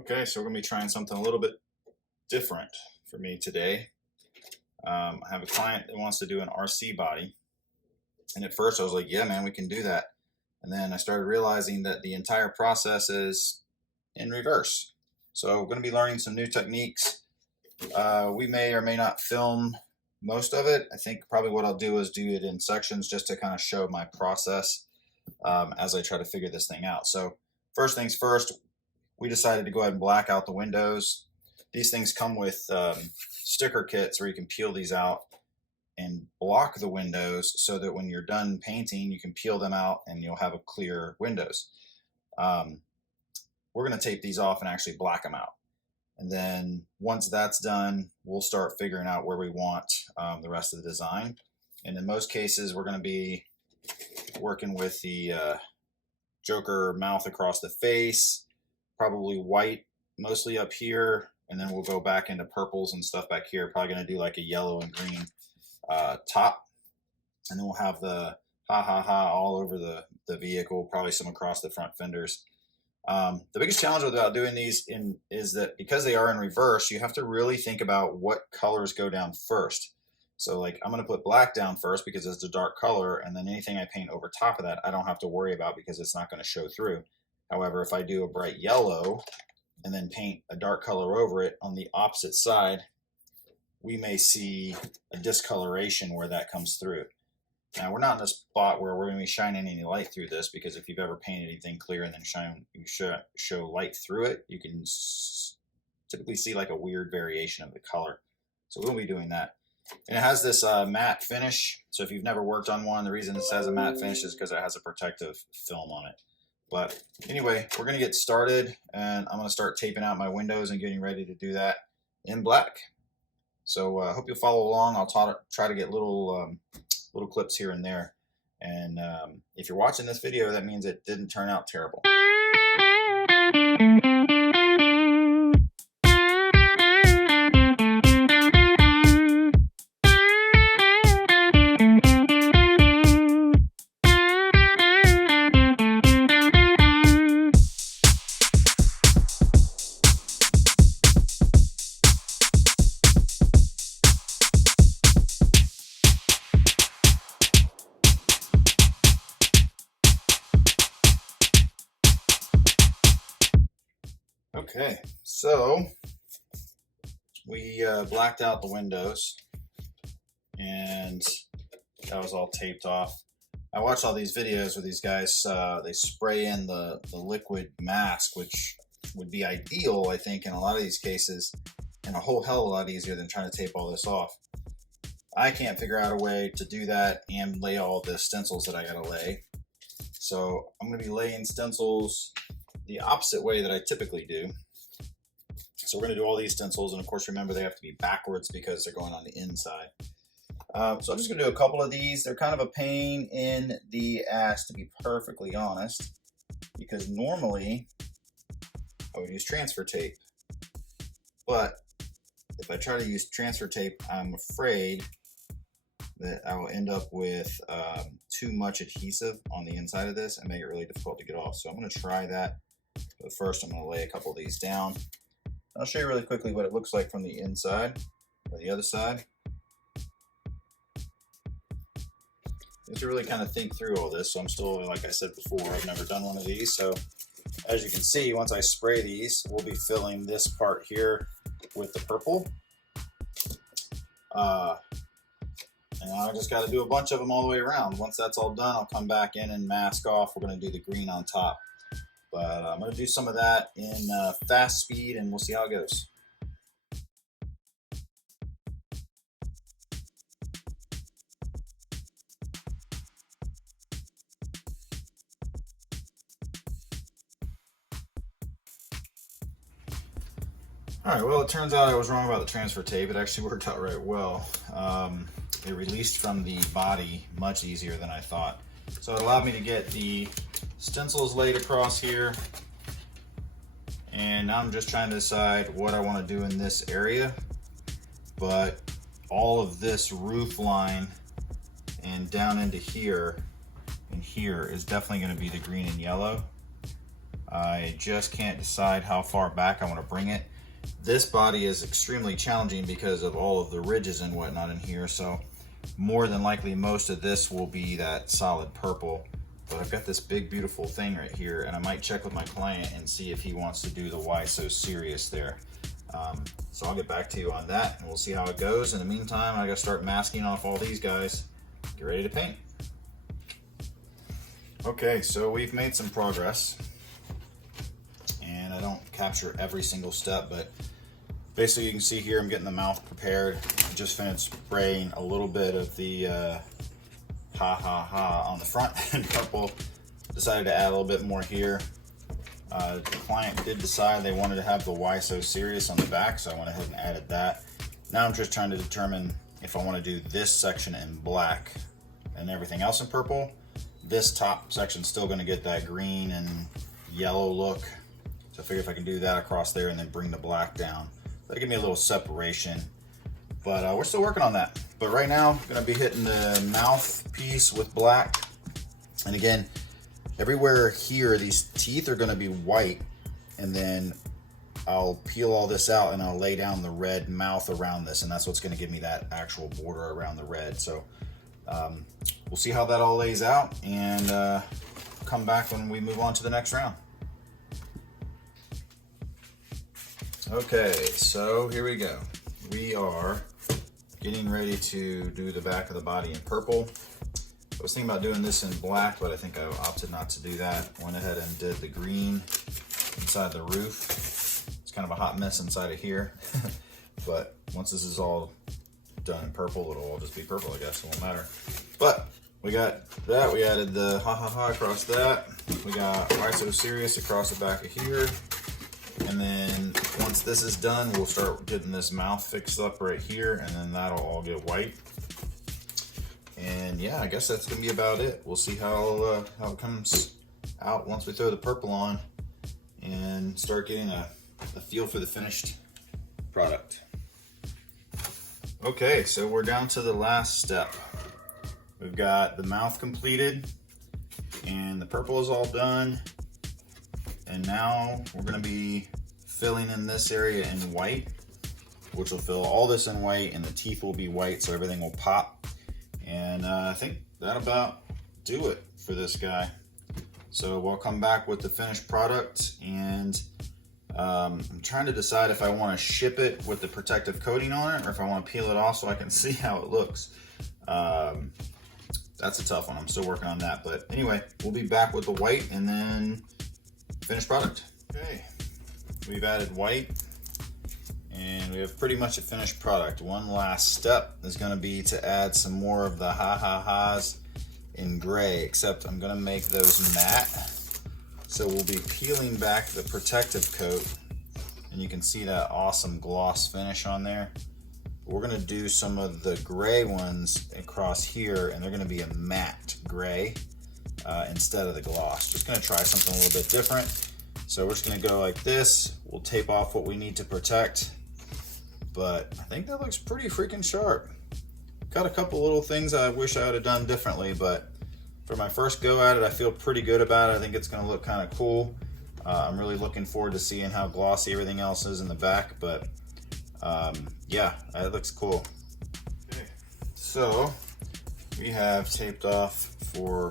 Okay, so we're going to be trying something a little bit different for me today. I have a client that wants to do an RC body. And at first I was like, yeah, man, we can do that. And then I started realizing that the entire process is in reverse. So we're going to be learning some new techniques. We may or may not film most of it. I think probably what I'll do is do it in sections just to kind of show my process as I try to figure this thing out. So first things first, we decided to go ahead and black out the windows. These things come with sticker kits where you can peel these out and block the windows so that when you're done painting, you can peel them out and you'll have a clear windows. We're going to tape these off and actually black them out. And then once that's done, we'll start figuring out where we want the rest of the design. And in most cases, we're going to be working with the Joker mouth across the face, probably white mostly up here, and then we'll go back into purples and stuff back here. Probably going to do like a yellow and green top, and then we'll have the ha ha ha all over the vehicle, probably some across the front fenders. The biggest challenge about doing these is that because they are in reverse, you have to really think about what colors go down first. So like I'm going to put black down first because it's a dark color, and then anything I paint over top of that I don't have to worry about because it's not going to show through. However, if I do a bright yellow and then paint a dark color over it on the opposite side, we may see a discoloration where that comes through. Now, we're not in a spot where we're going to be shining any light through this, because if you've ever painted anything clear and then show light through it, you can typically see like a weird variation of the color. So we'll be doing that. And it has this matte finish. So if you've never worked on one, the reason this has a matte finish is because it has a protective film on it. But anyway, we're going to get started, and I'm going to start taping out my windows and getting ready to do that in black. So I hope you'll follow along. I'll try to get little clips here and there. And if you're watching this video, that means it didn't turn out terrible. Okay, so we blacked out the windows, and that was all taped off. I watched all these videos where these guys, they spray in the liquid mask, which would be ideal, I think, in a lot of these cases, and a whole hell of a lot easier than trying to tape all this off. I can't figure out a way to do that and lay all the stencils that I gotta lay. So I'm gonna be laying stencils the opposite way that I typically do. So we're going to do all these stencils, and of course remember they have to be backwards because they're going on the inside. So I'm just going to do a couple of these. They're kind of a pain in the ass, to be perfectly honest, because normally I would use transfer tape, but if I try to use transfer tape, I'm afraid that I will end up with too much adhesive on the inside of this and make it really difficult to get off. So I'm going to try that. But first, I'm going to lay a couple of these down. I'll show you really quickly what it looks like from the inside or the other side. You have to really kind of think through all this. So I'm still, like I said before, I've never done one of these. So as you can see, once I spray these, we'll be filling this part here with the purple. And I just got to do a bunch of them all the way around. Once that's all done, I'll come back in and mask off. We're going to do the green on top. But I'm going to do some of that in fast speed, and we'll see how it goes. Alright, well, it turns out I was wrong about the transfer tape. It actually worked out right well. It released from the body much easier than I thought. So it allowed me to get the stencils laid across here, and now I'm just trying to decide what I want to do in this area. But all of this roof line and down into here and here is definitely going to be the green and yellow. I just can't decide how far back I want to bring it. This body is extremely challenging because of all of the ridges and whatnot in here, so more than likely most of this will be that solid purple. But I've got this big beautiful thing right here, and I might check with my client and see if he wants to do the Why So Serious there. So I'll get back to you on that, and we'll see how it goes. In the meantime, I gotta start masking off all these guys. Get ready to paint. Okay, so we've made some progress, and I don't capture every single step, but basically you can see here I'm getting the mouth prepared. I just finished spraying a little bit of the ha ha ha on the front and purple. Decided to add a little bit more here. The client did decide they wanted to have the Why So Serious on the back, so I went ahead and added that. Now I'm just trying to determine if I want to do this section in black and everything else in purple. This top section's still going to get that green and yellow look, so I figure if I can do that across there and then bring the black down, that'll give me a little separation. But we're still working on that. But right now, I'm going to be hitting the mouth piece with black. And again, everywhere here, these teeth are going to be white, and then I'll peel all this out and I'll lay down the red mouth around this, and that's what's going to give me that actual border around the red. So we'll see how that all lays out, and come back when we move on to the next round. Okay, so here we go. We are getting ready to do the back of the body in purple. I was thinking about doing this in black, but I think I opted not to do that. Went ahead and did the green inside the roof. It's kind of a hot mess inside of here. But once this is all done in purple, it'll all just be purple, I guess. It won't matter. But we got that. We added the ha ha ha across that. We got Why So Serious across the back of here. And then once this is done, we'll start getting this mouth fixed up right here, and then that'll all get white. And yeah, I guess that's gonna be about it. We'll see how it comes out once we throw the purple on and start getting a feel for the finished product. Okay, so we're down to the last step. We've got the mouth completed and the purple is all done. And now we're gonna be filling in this area in white, which will fill all this in white, and the teeth will be white, so everything will pop. And I think that'll about do it for this guy. So we'll come back with the finished product, and I'm trying to decide if I want to ship it with the protective coating on it, or if I want to peel it off so I can see how it looks. That's a tough one. I'm still working on that. But anyway, we'll be back with the white and then finished product. Okay, we've added white, and we have pretty much a finished product. One last step is going to be to add some more of the ha ha ha's in gray, except I'm going to make those matte. So we'll be peeling back the protective coat, and you can see that awesome gloss finish on there. We're going to do some of the gray ones across here, and they're going to be a matte gray instead of the gloss. Just going to try something a little bit different. So we're just going to go like this. We'll tape off what we need to protect, but I think that looks pretty freaking sharp. Got a couple little things I wish I would have done differently, but for my first go at it, I feel pretty good about it. I think it's going to look kind of cool. I'm really looking forward to seeing how glossy everything else is in the back, but yeah, it looks cool. Okay, so we have taped off for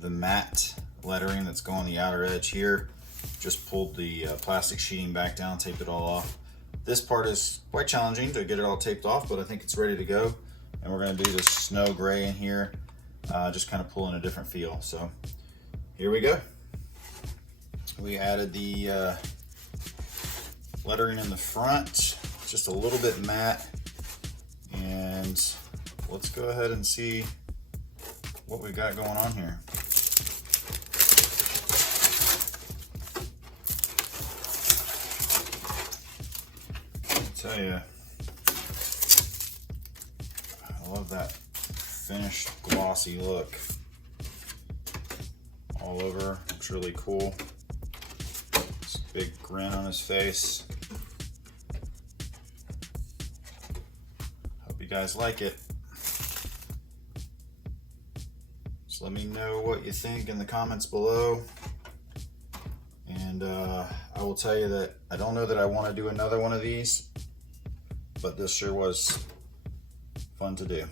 the matte lettering that's going on the outer edge here. Just pulled the plastic sheeting back down, taped it all off. This part is quite challenging to get it all taped off, but I think it's ready to go. And we're going to do this snow gray in here, just kind of pulling a different feel. So here we go. We added the lettering in the front, just a little bit matte, and let's go ahead and see what we got going on here. I tell you, I love that finished glossy look all over. It's really cool. This big grin on his face. Hope you guys like it. Just let me know what you think in the comments below. And I will tell you that I don't know that I want to do another one of these, but this sure was fun to do.